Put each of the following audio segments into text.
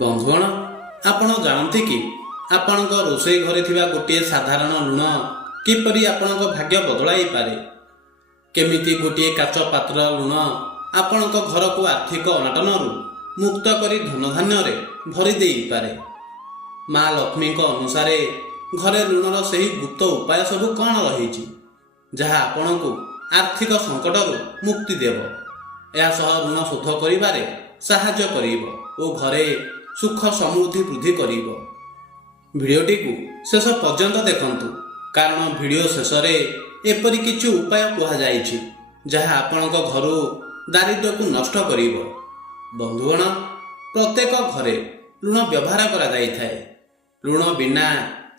ବନ୍ଧୁଗଣ, ଆପଣ ଜାଣନ୍ତି କି ଆପଣଙ୍କ ରୋଷେଇ ଘରେ ଥିବା ଗୋଟିଏ ସାଧାରଣ ଲୁଣ କିପରି ଆପଣଙ୍କ ଭାଗ୍ୟ ବଦଳାଇ ପାରେ? କେମିତି ଗୋଟିଏ କାଚ ପାତ୍ର ଲୁଣ ଆପଣଙ୍କ ଘରକୁ ଆର୍ଥିକ ଅନାଟନରୁ ମୁକ୍ତ କରି ଧନଧାନ୍ୟରେ ଭରି ଦେଇପାରେ? ମା ଲକ୍ଷ୍ମୀଙ୍କ ଅନୁସାରେ ଘରେ ଲୁଣର ସେହି ଗୁପ୍ତ ଉପାୟ ସବୁ କ'ଣ ରହିଛି, ଯାହା ଆପଣଙ୍କୁ ଆର୍ଥିକ ସଙ୍କଟରୁ ମୁକ୍ତି ଦେବ, ଏହା ସହ ଋଣ ଶୋଧ କରିବାରେ ସାହାଯ୍ୟ କରିବ ଓ ଘରେ ସୁଖ ସମୃଦ୍ଧି ବୃଦ୍ଧି କରିବ? ଭିଡ଼ିଓଟିକୁ ଶେଷ ପର୍ଯ୍ୟନ୍ତ ଦେଖନ୍ତୁ, କାରଣ ଭିଡ଼ିଓ ଶେଷରେ ଏପରି କିଛି ଉପାୟ କୁହାଯାଇଛି ଯାହା ଆପଣଙ୍କ ଘରୁ ଦାରିଦ୍ର୍ୟକୁ ନଷ୍ଟ କରିବ। ବନ୍ଧୁଗଣ, ପ୍ରତ୍ୟେକ ଘରେ ଲୁଣ ବ୍ୟବହାର କରାଯାଇଥାଏ। ଲୁଣ ବିନା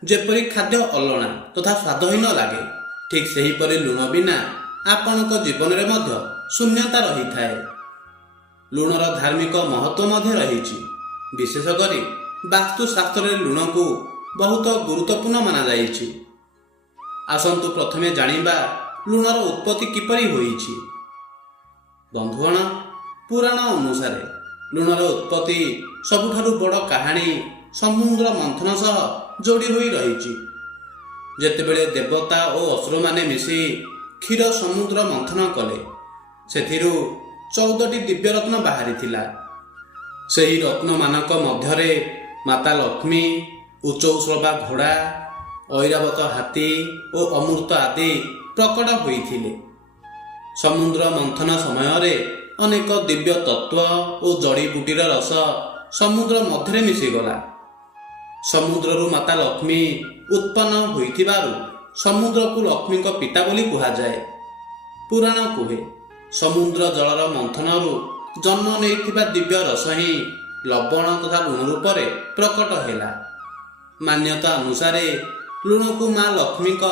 ଯେପରି ଖାଦ୍ୟ ଅଲଣା ତଥା ସ୍ୱାଦହୀନ ଲାଗେ, ଠିକ୍ ସେହିପରି ଲୁଣ ବିନା ଆପଣଙ୍କ ଜୀବନରେ ମଧ୍ୟ ଶୂନ୍ୟତା ରହିଥାଏ। ଲୁଣର ଧାର୍ମିକ ମହତ୍ଵ ମଧ୍ୟ ରହିଛି। ବିଶେଷ କରି ବାସ୍ତୁଶାସ୍ତ୍ରରେ ଲୁଣକୁ ବହୁତ ଗୁରୁତ୍ୱପୂର୍ଣ୍ଣ ମନାଯାଇଛି। ଆସନ୍ତୁ ପ୍ରଥମେ ଜାଣିବା ଲୁଣର ଉତ୍ପତ୍ତି କିପରି ହୋଇଛି। ବନ୍ଧୁଗଣ, ପୁରାଣ ଅନୁସାରେ ଲୁଣର ଉତ୍ପତ୍ତି ସବୁଠାରୁ ବଡ଼ କାହାଣୀ ସମୁଦ୍ର ମନ୍ଥନ ସହ ଯୋଡ଼ି ହୋଇ ରହିଛି। ଯେତେବେଳେ ଦେବତା ଓ ଅସୁରମାନେ ମିଶି କ୍ଷୀର ସମୁଦ୍ର ମନ୍ଥନ କଲେ, ସେଥିରୁ 14ଟି ଦିବ୍ୟରତ୍ନ ବାହାରିଥିଲା। ସେହି ରତ୍ନମାନଙ୍କ ମଧ୍ୟରେ ମାତା ଲକ୍ଷ୍ମୀ, ଉଚ୍ଚୈଃଶ୍ରବା ଘୋଡ଼ା, ଐରାବତ ହାତୀ ଓ ଅମୃତ ଆଦି ପ୍ରକଟ ହୋଇଥିଲେ। ସମୁଦ୍ର ମନ୍ଥନ ସମୟରେ ଅନେକ ଦିବ୍ୟ ତତ୍ତ୍ୱ ଓ ଜଡ଼ିବୁଟିର ରସ ସମୁଦ୍ର ମଧ୍ୟରେ ମିଶିଗଲା। ସମୁଦ୍ରରୁ ମାତା ଲକ୍ଷ୍ମୀ ଉତ୍ପନ୍ନ ହୋଇଥିବାରୁ ସମୁଦ୍ରକୁ ଲକ୍ଷ୍ମୀଙ୍କ ପିତା ବୋଲି କୁହାଯାଏ। ପୁରାଣ କୁହେ, ସମୁଦ୍ର ଜଳର ମନ୍ଥନରୁ ଜନ୍ମ ନେଇଥିବା ଦିବ୍ୟ ରସ ହିଁ ଲବଣ ତଥା ଲୁଣ ରୂପରେ ପ୍ରକଟ ହେଲା। ମାନ୍ୟତା ଅନୁସାରେ ଲୁଣକୁ ମା ଲକ୍ଷ୍ମୀଙ୍କ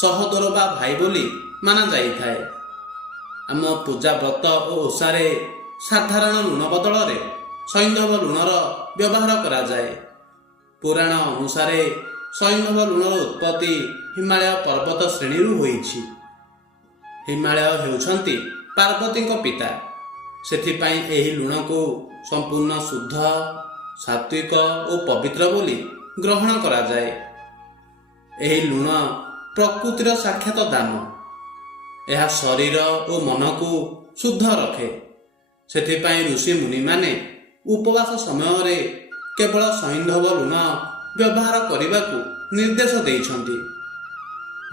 ସହୋଦର ବା ଭାଇ ବୋଲି ମାନାଯାଇଥାଏ। ଆମ ପୂଜା ବ୍ରତ ଓ ଓଷାରେ ସାଧାରଣ ଲୁଣ ବଦଳରେ ସୈନ୍ଧବ ଲୁଣର ବ୍ୟବହାର କରାଯାଏ। ପୁରାଣ ଅନୁସାରେ ସୈନ୍ଧବ ଲୁଣର ଉତ୍ପତ୍ତି ହିମାଳୟ ପର୍ବତ ଶ୍ରେଣୀରୁ ହୋଇଛି। ହିମାଳୟ ହେଉଛନ୍ତି ପାର୍ବତୀଙ୍କ ପିତା। ସେଥିପାଇଁ ଏହି ଲୁଣକୁ ସମ୍ପୂର୍ଣ୍ଣ ଶୁଦ୍ଧ, ସାତ୍ଵିକ ଓ ପବିତ୍ର ବୋଲି ଗ୍ରହଣ କରାଯାଏ। ଏହି ଲୁଣ ପ୍ରକୃତିର ସାକ୍ଷାତ ଦାନ। ଏହା ଶରୀର ଓ ମନକୁ ଶୁଦ୍ଧ ରଖେ। ସେଥିପାଇଁ ଋଷି ମୁନିମାନେ ଉପବାସ ସମୟରେ କେବଳ ସୈନ୍ଧବ ଲୁଣ ବ୍ୟବହାର କରିବାକୁ ନିର୍ଦ୍ଦେଶ ଦେଇଛନ୍ତି।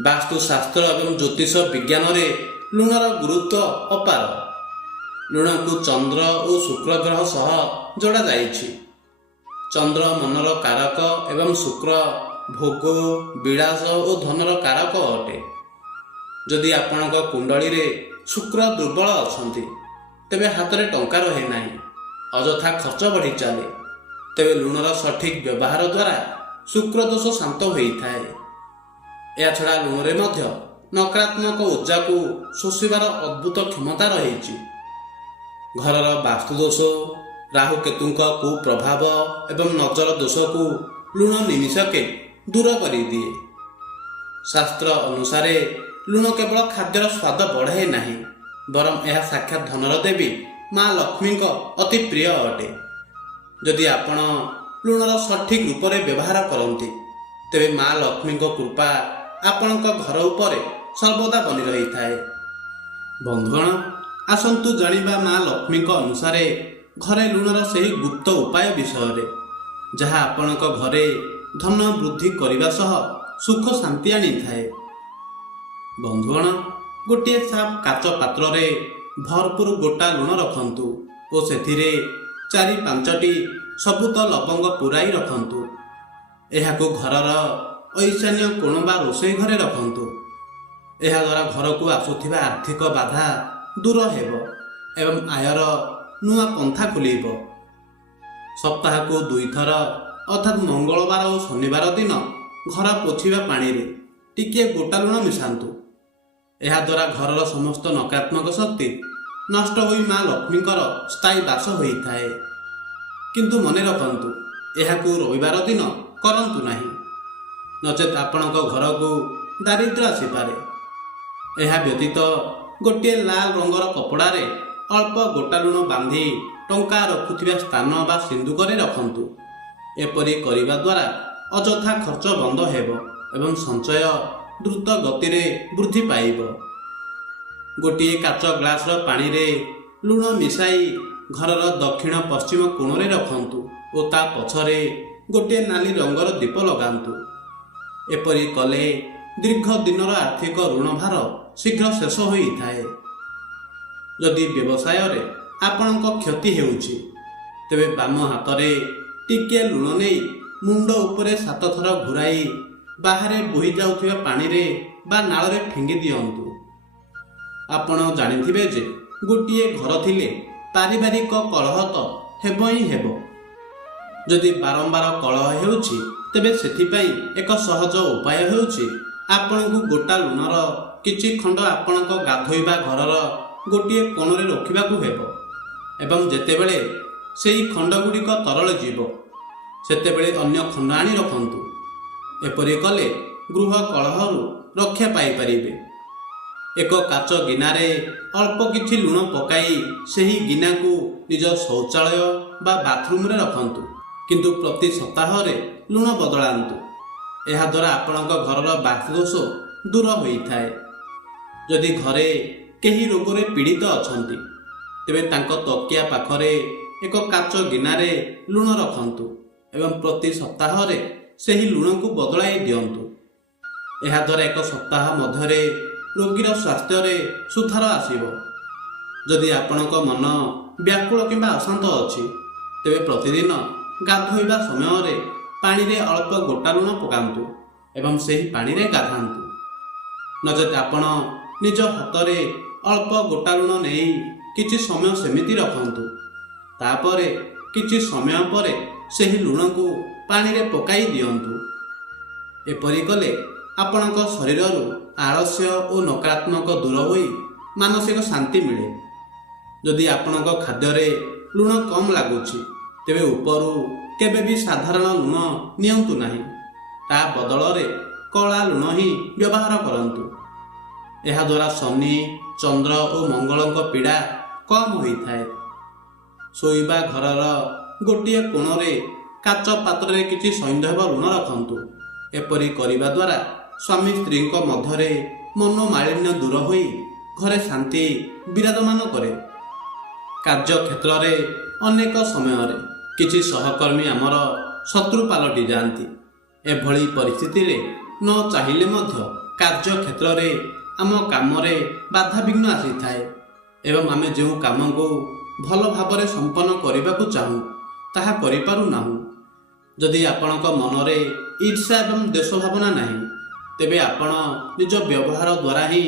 ବାସ୍ତୁଶାସ୍ତ୍ର ଏବଂ ଜ୍ୟୋତିଷ ବିଜ୍ଞାନରେ ଲୁଣର ଗୁରୁତ୍ୱ ଅପାର। ଲୁଣକୁ ଚନ୍ଦ୍ର ଓ ଶୁକ୍ର ଗ୍ରହ ସହ ଯୋଡ଼ାଯାଇଛି। ଚନ୍ଦ୍ର ମନର କାରକ ଏବଂ ଶୁକ୍ର ଭୋଗ, ବିଳାସ ଓ ଧନର କାରକ ଅଟେ। ଯଦି ଆପଣଙ୍କ କୁଣ୍ଡଳୀରେ ଶୁକ୍ର ଦୁର୍ବଳ ଅଛନ୍ତି, ତେବେ ହାତରେ ଟଙ୍କା ରହେ ନାହିଁ, ଅଯଥା ଖର୍ଚ୍ଚ ବଢ଼ି ଚାଲେ। ତେବେ ଲୁଣର ସଠିକ୍ ବ୍ୟବହାର ଦ୍ୱାରା ଶୁକ୍ର ଦୋଷ ଶାନ୍ତ ହୋଇଥାଏ। ଏହାଛଡ଼ା ଲୁଣରେ ମଧ୍ୟ ନକାରାତ୍ମକ ଊର୍ଜାକୁ ଶୋଷିବାର ଅଦ୍ଭୁତ କ୍ଷମତା ରହିଛି। ଘରର ବାସ୍ତୁଦୋଷ, ରାହୁକେତୁଙ୍କ କୁପ୍ରଭାବ ଏବଂ ନଜର ଦୋଷକୁ ଲୁଣ ନିମିଷକେ ଦୂର କରିଦିଏ। ଶାସ୍ତ୍ର ଅନୁସାରେ ଲୁଣ କେବଳ ଖାଦ୍ୟର ସ୍ୱାଦ ବଢ଼ାଏ ନାହିଁ, ବରଂ ଏହା ସାକ୍ଷାତ ଧନର ଦେବୀ ମା ଲକ୍ଷ୍ମୀଙ୍କ ଅତି ପ୍ରିୟ ଅଟେ। ଯଦି ଆପଣ ଲୁଣର ସଠିକ୍ ରୂପରେ ବ୍ୟବହାର କରନ୍ତି, ତେବେ ମା ଲକ୍ଷ୍ମୀଙ୍କ କୃପା ଆପଣଙ୍କ ଘର ଉପରେ ସର୍ବଦା ବନି ରହିଥାଏ। ବନ୍ଧୁଗଣ, ଆସନ୍ତୁ ଜାଣିବା ମା ଲକ୍ଷ୍ମୀଙ୍କ ଅନୁସାରେ ଘରେ ଲୁଣର ସେହି ଗୁପ୍ତ ଉପାୟ ବିଷୟରେ, ଯାହା ଆପଣଙ୍କ ଘରେ ଧନ ବୃଦ୍ଧି କରିବା ସହ ସୁଖ ଶାନ୍ତି ଆଣିଥାଏ। ବନ୍ଧୁଗଣ, ଗୋଟିଏ ସାଫ୍ କାଚ ପାତ୍ରରେ ଭରପୁର ଗୋଟା ଲୁଣ ରଖନ୍ତୁ ଓ ସେଥିରେ 4-5ଟି ସବୁତ ଲବଙ୍ଗ ପୂରାଇ ରଖନ୍ତୁ। ଏହାକୁ ଘରର ଐଶାନ୍ୟ କୋଣ ବା ରୋଷେଇ ଘରେ ରଖନ୍ତୁ। ଏହାଦ୍ୱାରା ଘରକୁ ଆସୁଥିବା ଆର୍ଥିକ ବାଧା ଦୂର ହେବ ଏବଂ ଆୟର ନୂଆ ପନ୍ଥା ଖୋଲିବ। ସପ୍ତାହକୁ 2 ଥର ଅର୍ଥାତ୍ ମଙ୍ଗଳବାର ଓ ଶନିବାର ଦିନ ଘର ପୋଛିବା ପାଣିରେ ଟିକିଏ ଗୋଟା ଲୁଣ ମିଶାନ୍ତୁ। ଏହାଦ୍ୱାରା ଘରର ସମସ୍ତ ନକାରାତ୍ମକ ଶକ୍ତି ନଷ୍ଟ ହୋଇ ମା ଲକ୍ଷ୍ମୀଙ୍କର ସ୍ଥାୟୀ ବାସ ହୋଇଥାଏ। କିନ୍ତୁ ମନେ ରଖନ୍ତୁ, ଏହାକୁ ରବିବାର ଦିନ କରନ୍ତୁ ନାହିଁ, ନଚେତ୍ ଆପଣଙ୍କ ଘରକୁ ଦାରିଦ୍ର୍ୟ ଆସିପାରେ। ଏହା ବ୍ୟତୀତ ଗୋଟିଏ ଲାଲ ରଙ୍ଗର କପଡ଼ାରେ ଅଳ୍ପ ଗୋଟା ଲୁଣ ବାନ୍ଧି ଟଙ୍କା ରଖୁଥିବା ସ୍ଥାନ ବା ସିନ୍ଦୁକରେ ରଖନ୍ତୁ। ଏପରି କରିବା ଦ୍ୱାରା ଅଯଥା ଖର୍ଚ୍ଚ ବନ୍ଦ ହେବ ଏବଂ ସଞ୍ଚୟ ଦ୍ରୁତ ଗତିରେ ବୃଦ୍ଧି ପାଇବ। ଗୋଟିଏ କାଚ ଗ୍ଲାସର ପାଣିରେ ଲୁଣ ମିଶାଇ ଘରର ଦକ୍ଷିଣ ପଶ୍ଚିମ କୋଣରେ ରଖନ୍ତୁ ଓ ତା ପଛରେ ଗୋଟିଏ ନାଲି ରଙ୍ଗର ଦୀପ ଲଗାନ୍ତୁ। ଏପରି କଲେ ଦୀର୍ଘ ଦିନର ଆର୍ଥିକ ଋଣ ଭାର ଶୀଘ୍ର ଶେଷ ହୋଇଥାଏ। ଯଦି ବ୍ୟବସାୟରେ ଆପଣଙ୍କ କ୍ଷତି ହେଉଛି, ତେବେ ବାମ ହାତରେ ଟିକିଏ ଲୁଣ ନେଇ ମୁଣ୍ଡ ଉପରେ 7 ଥର ଘୁରାଇ ବାହାରେ ବୋହି ଯାଉଥିବା ପାଣିରେ ବା ନାଳରେ ଫିଙ୍ଗି ଦିଅନ୍ତୁ। ଆପଣ ଜାଣିଥିବେ ଯେ ଗୋଟିଏ ଘର ଥିଲେ ପାରିବାରିକ କଳହ ତ ହେବ ହିଁ ହେବ। ଯଦି ବାରମ୍ବାର କଳହ ହେଉଛି, ତେବେ ସେଥିପାଇଁ ଏକ ସହଜ ଉପାୟ ହେଉଛି ଆପଣଙ୍କୁ ଗୋଟା ଲୁଣର କିଛି ଖଣ୍ଡ ଆପଣଙ୍କ ଗାଧୋଇବା ଘରର ଗୋଟିଏ କୋଣରେ ରଖିବାକୁ ହେବ ଏବଂ ଯେତେବେଳେ ସେହି ଖଣ୍ଡଗୁଡ଼ିକ ତରଳ ଯିବ, ସେତେବେଳେ ଅନ୍ୟ ଖଣ୍ଡ ଆଣି ରଖନ୍ତୁ। ଏପରି କଲେ ଗୃହ କଳହରୁ ରକ୍ଷା ପାଇପାରିବେ। ଏକ କାଚ ଗିନାରେ ଅଳ୍ପ କିଛି ଲୁଣ ପକାଇ ସେହି ଗିନାକୁ ନିଜ ଶୌଚାଳୟ ବା ବାଥରୁମରେ ରଖନ୍ତୁ, କିନ୍ତୁ ପ୍ରତି ସପ୍ତାହରେ ଲୁଣ ବଦଳାନ୍ତୁ। ଏହାଦ୍ୱାରା ଆପଣଙ୍କ ଘରର ବାସ୍ତୁଦୋଷ ଦୂର ହୋଇଥାଏ। ଯଦି ଘରେ କେହି ରୋଗରେ ପୀଡ଼ିତ ଅଛନ୍ତି, ତେବେ ତାଙ୍କ ତକିଆ ପାଖରେ ଏକ କାଚ ଗିନାରେ ଲୁଣ ରଖନ୍ତୁ ଏବଂ ପ୍ରତି ସପ୍ତାହରେ ସେହି ଲୁଣକୁ ବଦଳାଇ ଦିଅନ୍ତୁ। ଏହାଦ୍ୱାରା ଏକ ସପ୍ତାହ ମଧ୍ୟରେ ରୋଗୀର ସ୍ୱାସ୍ଥ୍ୟରେ ସୁଧାର ଆସିବ। ଯଦି ଆପଣଙ୍କ ମନ ବ୍ୟାକୁଳ କିମ୍ବା ଅଶାନ୍ତ ଅଛି, ତେବେ ପ୍ରତିଦିନ ଗାଧୋଇବା ସମୟରେ ପାଣିରେ ଅଳ୍ପ ଗୋଟା ଲୁଣ ପକାନ୍ତୁ ଏବଂ ସେହି ପାଣିରେ ଗାଧାନ୍ତୁ। ନଚେତ୍ ଆପଣ ନିଜ ହାତରେ ଅଳ୍ପ ଗୋଟା ଲୁଣ ନେଇ କିଛି ସମୟ ସେମିତି ରଖନ୍ତୁ। ତାପରେ କିଛି ସମୟ ପରେ ସେହି ଲୁଣକୁ ପାଣିରେ ପକାଇ ଦିଅନ୍ତୁ। ଏପରି କଲେ ଆପଣଙ୍କ ଶରୀରରୁ ଆଳସ୍ୟ ଓ ନକାରାତ୍ମକ ଦୂର ହୋଇ ମାନସିକ ଶାନ୍ତି ମିଳେ। ଯଦି ଆପଣଙ୍କ ଖାଦ୍ୟରେ ଲୁଣ କମ୍ ଲାଗୁଛି, ତେବେ ଉପରୁ କେବେ ବି ସାଧାରଣ ଲୁଣ ନିଅନ୍ତୁ ନାହିଁ। ତା ବଦଳରେ କଳା ଲୁଣ ହିଁ ବ୍ୟବହାର କରନ୍ତୁ। ଏହାଦ୍ୱାରା ଶନି, ଚନ୍ଦ୍ର ଓ ମଙ୍ଗଳଙ୍କ ପୀଡ଼ା କମ୍ ହୋଇଥାଏ। ଶୋଇବା ଘରର ଗୋଟିଏ କୋଣରେ କାଚ ପାତ୍ରରେ କିଛି ସୈନ୍ଧବ ଲୁଣ ରଖନ୍ତୁ। ଏପରି କରିବା ଦ୍ୱାରା ସ୍ୱାମୀ ସ୍ତ୍ରୀଙ୍କ ମଧ୍ୟରେ ମନୋମାଳିନ୍ୟ ଦୂର ହୋଇ ଘରେ ଶାନ୍ତି ବିରାଜମାନ କରେ। କାର୍ଯ୍ୟକ୍ଷେତ୍ରରେ ଅନେକ ସମୟରେ କିଛି ସହକର୍ମୀ ଆମର ଶତ୍ରୁ ପାଲଟି ଯାଆନ୍ତି। ଏଭଳି ପରିସ୍ଥିତିରେ ନ ଚାହିଁଲେ ମଧ୍ୟ କାର୍ଯ୍ୟକ୍ଷେତ୍ରରେ ଆମ କାମରେ ବାଧାବିଘ୍ନ ଆସିଥାଏ ଏବଂ ଆମେ ଯେଉଁ କାମକୁ ଭଲ ଭାବରେ ସମ୍ପନ୍ନ କରିବାକୁ ଚାହୁଁ, ତାହା କରିପାରୁନାହୁଁ। ଯଦି ଆପଣଙ୍କ ମନରେ ଈର୍ଷା ଏବଂ ଦେଶ ଭାବନା ନାହିଁ, ତେବେ ଆପଣ ନିଜ ବ୍ୟବହାର ଦ୍ୱାରା ହିଁ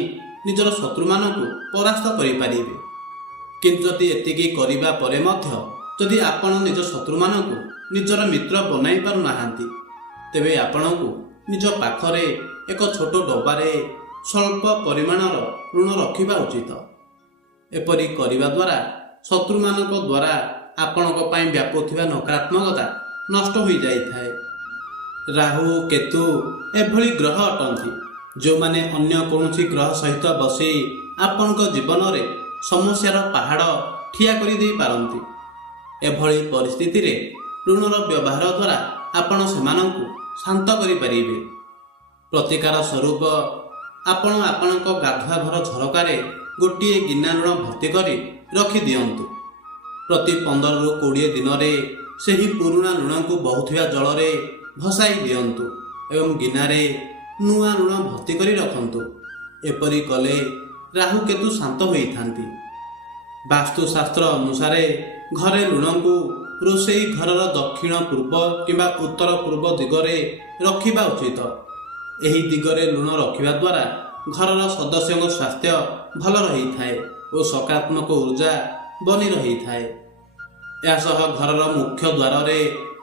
ନିଜର ଶତ୍ରୁମାନଙ୍କୁ ପରାସ୍ତ କରିପାରିବେ। କିନ୍ତୁ ଯଦି ଏତିକି କରିବା ପରେ ମଧ୍ୟ ଯଦି ଆପଣ ନିଜ ଶତ୍ରୁମାନଙ୍କୁ ନିଜର ମିତ୍ର ବନାଇ ପାରୁନାହାନ୍ତି, ତେବେ ଆପଣଙ୍କୁ ନିଜ ପାଖରେ ଏକ ଛୋଟ ଡବାରେ ସ୍ୱଳ୍ପ ପରିମାଣର ଋଣ ରଖିବା ଉଚିତ। ଏପରି କରିବା ଦ୍ୱାରା ଶତ୍ରୁମାନଙ୍କ ଦ୍ୱାରା ଆପଣଙ୍କ ପାଇଁ ବ୍ୟାପୁଥିବା ନକାରାତ୍ମକତା ନଷ୍ଟ ହୋଇଯାଇଥାଏ। ରାହୁ, କେତୁ ଏଭଳି ଗ୍ରହ ଅଟନ୍ତି ଯେଉଁମାନେ ଅନ୍ୟ କୌଣସି ଗ୍ରହ ସହିତ ବସି ଆପଣଙ୍କ ଜୀବନରେ ସମସ୍ୟାର ପାହାଡ଼ ଠିଆ କରିଦେଇ ପାରନ୍ତି। ଏଭଳି ପରିସ୍ଥିତିରେ ଋଣର ବ୍ୟବହାର ଦ୍ୱାରା ଆପଣ ସେମାନଙ୍କୁ ଶାନ୍ତ କରିପାରିବେ। ପ୍ରତିକାର ସ୍ୱରୂପ ଆପଣ ଆପଣଙ୍କ ଗାଧୁଆ ଘର ଝରକାରେ ଗୋଟିଏ ଗିନା ଲୁଣ ଭର୍ତ୍ତି କରି ରଖିଦିଅନ୍ତୁ। ପ୍ରତି 15ରୁ 20 ଦିନରେ ସେହି ପୁରୁଣା ଲୁଣକୁ ବହୁଥିବା ଜଳରେ ଭସାଇ ଦିଅନ୍ତୁ ଏବଂ ଗିନାରେ ନୂଆ ଲୁଣ ଭର୍ତ୍ତି କରି ରଖନ୍ତୁ। ଏପରି କଲେ ରାହୁ କେତୁ ଶାନ୍ତ ହୋଇଥାନ୍ତି। ବାସ୍ତୁଶାସ୍ତ୍ର ଅନୁସାରେ ଘରେ ଲୁଣକୁ ରୋଷେଇ ଘରର ଦକ୍ଷିଣ ପୂର୍ବ କିମ୍ବା ଉତ୍ତର ପୂର୍ବ ଦିଗରେ ରଖିବା ଉଚିତ। ଏହି ଦିଗରେ ଲୁଣ ରଖିବା ଦ୍ୱାରା ଘରର ସଦସ୍ୟଙ୍କ ସ୍ୱାସ୍ଥ୍ୟ ଭଲ ରହିଥାଏ ଓ ସକାରାତ୍ମକ ଉର୍ଜା ବନି ରହିଥାଏ। ଏହା ସହ ଘରର ମୁଖ୍ୟ ଦ୍ୱାରରେ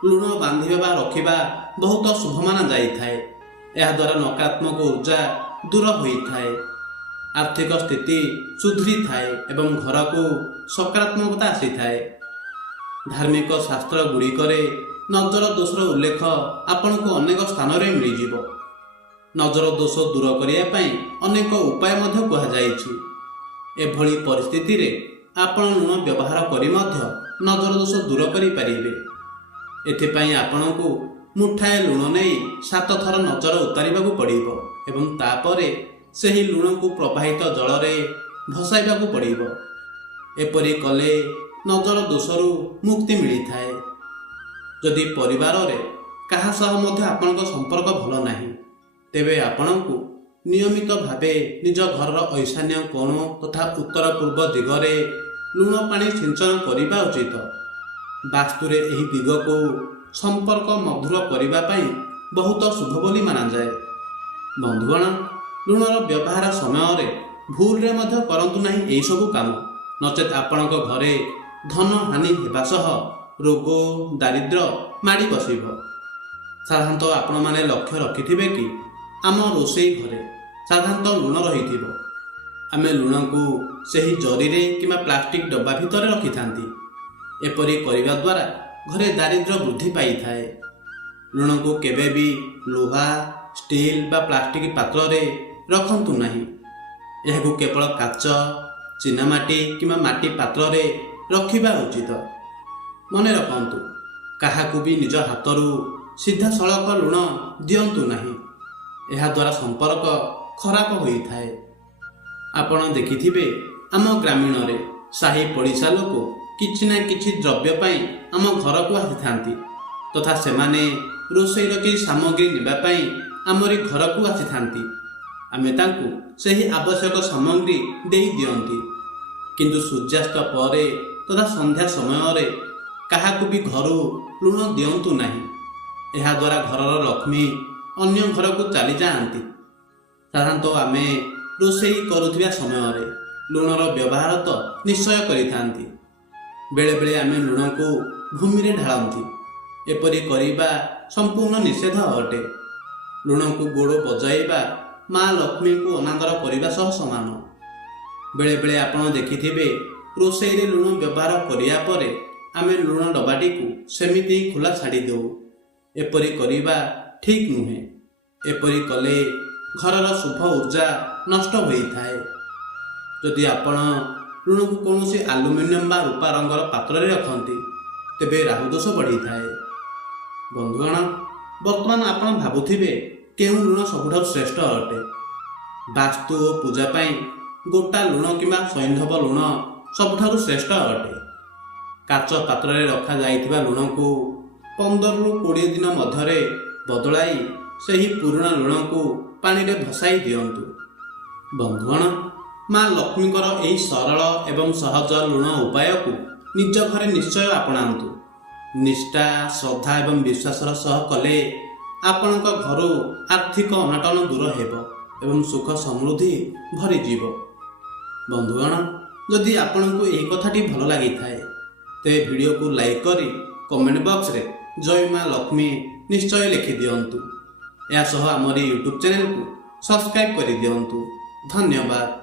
ଲୁଣ ବାନ୍ଧିବା ବା ରଖିବା ବହୁତ ଶୁଭ ମାନା ଯାଇଥାଏ। ଏହାଦ୍ୱାରା ନକାରାତ୍ମକ ଉର୍ଜା ଦୂର ହୋଇଥାଏ, ଆର୍ଥିକ ସ୍ଥିତି ସୁଧୁରିଥାଏ ଏବଂ ଘରକୁ ସକାରାତ୍ମକତା ଆସିଥାଏ। ଧାର୍ମିକ ଶାସ୍ତ୍ର ଗୁଡ଼ିକରେ ନଜର ଦୋଷର ଉଲ୍ଲେଖ ଆପଣଙ୍କୁ ଅନେକ ସ୍ଥାନରେ ମିଳିଯିବ। ନଜର ଦୋଷ ଦୂର କରିବା ପାଇଁ ଅନେକ ଉପାୟ ମଧ୍ୟ କୁହାଯାଇଛି। ଏଭଳି ପରିସ୍ଥିତିରେ ଆପଣ ଲୁଣ ବ୍ୟବହାର କରି ମଧ୍ୟ ନଜର ଦୋଷ ଦୂର କରିପାରିବେ। ଏଥିପାଇଁ ଆପଣଙ୍କୁ ମୁଠାଏ ଲୁଣ ନେଇ 7 ଥର ନଜର ଉତାରିବାକୁ ପଡ଼ିବ ଏବଂ ତାପରେ ସେହି ଲୁଣକୁ ପ୍ରବାହିତ ଜଳରେ ଭସାଇବାକୁ ପଡ଼ିବ। ଏପରି କଲେ ନଜର ଦୋଷରୁ ମୁକ୍ତି ମିଳିଥାଏ। ଯଦି ପରିବାରରେ କାହା ସହ ମଧ୍ୟ ଆପଣଙ୍କ ସମ୍ପର୍କ ଭଲ ନାହିଁ, ତେବେ ଆପଣଙ୍କୁ ନିୟମିତ ଭାବେ ନିଜ ଘରର ଐଶାନ୍ୟ କୋଣ ତଥା ଉତ୍ତର ପୂର୍ବ ଦିଗରେ ଲୁଣ ପାଣି ସିଞ୍ଚନ କରିବା ଉଚିତ। ବାସ୍ତୁରେ ଏହି ଦିଗକୁ ସମ୍ପର୍କ ମଧୁର କରିବା ପାଇଁ ବହୁତ ଶୁଭ ବୋଲି ମାନାଯାଏ। ବନ୍ଧୁଗଣ, ଲୁଣର ବ୍ୟବହାର ସମୟରେ ଭୁଲରେ ମଧ୍ୟ କରନ୍ତୁ ନାହିଁ ଏହିସବୁ କାମ, ନଚେତ୍ ଆପଣଙ୍କ ଘରେ ଧନ ହାନି ହେବା ସହ ରୋଗ ଦାରିଦ୍ର୍ୟ ମାଡ଼ି ବସିବ। ସାଧାରଣତଃ ଆପଣମାନେ ଲକ୍ଷ୍ୟ ରଖିଥିବେ କି ଆମ ରୋଷେଇ ଘରେ ସାଧାରଣତଃ ଲୁଣ ରହିଥିବ। ଆମେ ଲୁଣକୁ ସେହି ଜରିରେ କିମ୍ବା ପ୍ଲାଷ୍ଟିକ ଡବା ଭିତରେ ରଖିଥାନ୍ତି। ଏପରି କରିବା ଦ୍ୱାରା ଘରେ ଦାରିଦ୍ର୍ୟ ବୃଦ୍ଧି ପାଇଥାଏ। ଲୁଣକୁ କେବେ ବି ଲୁହା, ଷ୍ଟିଲ ବା ପ୍ଲାଷ୍ଟିକ ପାତ୍ରରେ ରଖନ୍ତୁ ନାହିଁ। ଏହାକୁ କେବଳ କାଚ, ଚୀନାମାଟି କିମ୍ବା ମାଟି ପାତ୍ରରେ ରଖିବା ଉଚିତ। ମନେ ରଖନ୍ତୁ, କାହାକୁ ବି ନିଜ ହାତରୁ ସିଧାସଳଖ ଲୁଣ ଦିଅନ୍ତୁ ନାହିଁ। ଏହାଦ୍ୱାରା ସମ୍ପର୍କ ଖରାପ ହୋଇଥାଏ। ଆପଣ ଦେଖିଥିବେ, ଆମ ଗ୍ରାମୀଣରେ ସାହି ପଡ଼ିଶା ଲୋକ କିଛି ନା କିଛି ଦ୍ରବ୍ୟ ପାଇଁ ଆମ ଘରକୁ ଆସିଥାନ୍ତି ତଥା ସେମାନେ ରୋଷେଇର କିଛି ସାମଗ୍ରୀ ନେବା ପାଇଁ ଆମରି ଘରକୁ ଆସିଥାନ୍ତି। ଆମେ ତାଙ୍କୁ ସେହି ଆବଶ୍ୟକ ସାମଗ୍ରୀ ଦେଇ ଦିଅନ୍ତି। କିନ୍ତୁ ସୂର୍ଯ୍ୟାସ୍ତ ପରେ ତଥା ସନ୍ଧ୍ୟା ସମୟରେ କାହାକୁ ବି ଘରୁ ଲୁଣ ଦିଅନ୍ତୁ ନାହିଁ। ଏହାଦ୍ୱାରା ଘରର ଲକ୍ଷ୍ମୀ ଅନ୍ୟ ଘରକୁ ଚାଲିଯାଆନ୍ତି। ସାଧାରଣତଃ ଆମେ ରୋଷେଇ କରୁଥିବା ସମୟରେ ଲୁଣର ବ୍ୟବହାର ତ ନିଶ୍ଚୟ କରିଥାନ୍ତି। ବେଳେବେଳେ ଆମେ ଲୁଣକୁ ଭୂମିରେ ଢାଳନ୍ତି। ଏପରି କରିବା ସମ୍ପୂର୍ଣ୍ଣ ନିଷେଧ ଅଟେ। ଲୁଣକୁ ଗୋଡ଼ ବଜାଇବା ମା ଲକ୍ଷ୍ମୀଙ୍କୁ ଅନାଦର କରିବା ସହ ସମାନ। ବେଳେବେଳେ ଆପଣ ଦେଖିଥିବେ, ରୋଷେଇରେ ଲୁଣ ବ୍ୟବହାର କରିବା ପରେ ଆମେ ଲୁଣ ଡବାଟିକୁ ସେମିତି ଖୋଲା ଛାଡ଼ି ଦେଉ। ଏପରି କରିବା ଠିକ୍ ନୁହେଁ। ଏପରି କଲେ ଘରର ଶୁଭ ଉର୍ଜା ନଷ୍ଟ ହୋଇଥାଏ। ଯଦି ଆପଣ ଲୁଣକୁ କୌଣସି ଆଲୁମିନିୟମ ବା ରୂପା ରଙ୍ଗର ପାତ୍ରରେ ରଖନ୍ତି, ତେବେ ରାହୁ ଦୋଷ ବଢ଼ିଥାଏ। ବନ୍ଧୁଗଣ, ବର୍ତ୍ତମାନ ଆପଣ ଭାବୁଥିବେ କେଉଁ ଲୁଣ ସବୁଠାରୁ ଶ୍ରେଷ୍ଠ ଅଟେ। ବାସ୍ତୁ ଓ ପୂଜା ପାଇଁ ଗୋଟା ଲୁଣ କିମ୍ବା ସୈନ୍ଧବ ଲୁଣ ସବୁଠାରୁ ଶ୍ରେଷ୍ଠ ଅଟେ। କାଚ ପାତ୍ରରେ ରଖାଯାଇଥିବା ଲୁଣକୁ 15ରୁ 20 ଦିନ ମଧ୍ୟରେ ବଦଳାଇ ସେହି ପୁରୁଣା ଲୁଣକୁ ପାଣିରେ ଭସାଇ ଦିଅନ୍ତୁ। ବନ୍ଧୁଗଣ, ମା ଲକ୍ଷ୍ମୀଙ୍କର ଏହି ସରଳ ଏବଂ ସହଜ ଲୁଣ ଉପାୟକୁ ନିଜ ଘରେ ନିଶ୍ଚୟ ଆପଣାନ୍ତୁ। ନିଷ୍ଠା, ଶ୍ରଦ୍ଧା ଏବଂ ବିଶ୍ୱାସର ସହ କଲେ ଆପଣଙ୍କ ଘରୁ ଆର୍ଥିକ ଅନାଟନ ଦୂର ହେବ ଏବଂ ସୁଖ ସମୃଦ୍ଧି ଭରିଯିବ। ବନ୍ଧୁଗଣ, ଯଦି ଆପଣଙ୍କୁ ଏହି କଥାଟି ଭଲ ଲାଗିଥାଏ, ତେବେ ଭିଡ଼ିଓକୁ ଲାଇକ୍ କରି କମେଣ୍ଟ ବକ୍ସରେ ଜୟ ମା ଲକ୍ଷ୍ମୀ ନିଶ୍ଚୟ ଲେଖିଦିଅନ୍ତୁ। ଏହା ସହ ଆମର ୟୁଟ୍ୟୁବ୍ ଚ୍ୟାନେଲକୁ ସବସ୍କ୍ରାଇବ୍ କରିଦିଅନ୍ତୁ। ଧନ୍ୟବାଦ।